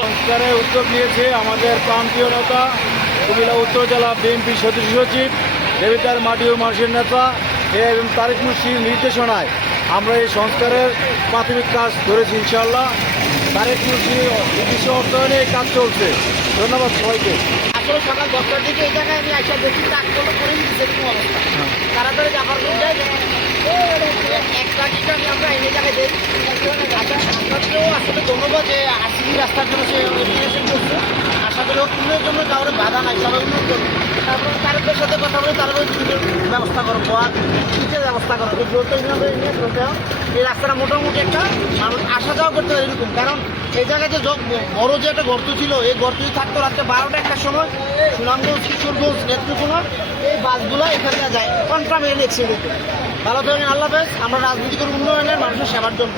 সংস্কারের উদ্যোগ নিয়েছে আমাদের প্রান্তীয় নেতা কুমিল্লা উত্তর জেলা বিএনপি সদস্য সচিব দেবিদার মাটি ও মানুষের নেতা এবং তারেক মুর্শির নির্দেশনায় আমরা এই সংস্কারের প্রাথমিক কাজ ধরেছি। ইনশাআল্লাহ তারেক মুর্শির উদ্দেশ্য অর্থায়নে এই কাজ চলছে। ধন্যবাদ সবাইকে। আসলে সকাল 10টার দিকে এই জায়গায় আমি আসা দেখি কাজগুলো করে দিচ্ছে এরকম অবস্থা। তাড়াতাড়ি যাবার যায় এক কাজটা আমরা এই জায়গায় দেখি। আপনাকেও আসলে ধন্যবাদ যে আরসিবি রাস্তার জন্য সে রেজিস্ট্রেশন করছে। আশা করি উন্নয়নের জন্য কারোর বাধা নাই, সবাই উন্নয়ন করবে। তারপরে তারকের সাথে কথা বলে তারপরে ব্যবস্থা করবো আর শীতের ব্যবস্থা করবো। এই রাস্তাটা মোটামুটি একটা মানুষ আসা যাওয়া করতে পারে এরকম। কারণ এই জায়গায় যে বড় যে একটা গর্ত ছিল, এই গর্ত যদি থাকতো রাত্রে 12টা একটার সময় সুনামগঞ্জ, কিশোরগঞ্জ, নেত্রকোনা এই বাসগুলো এখানে যায় কনফার্ম এলে ছেড়ে। ভালো থাকবেন, আল্লাহ হাফেজ। আমরা রাজনীতি করি উন্নয়নের, মানুষের সেবার জন্য।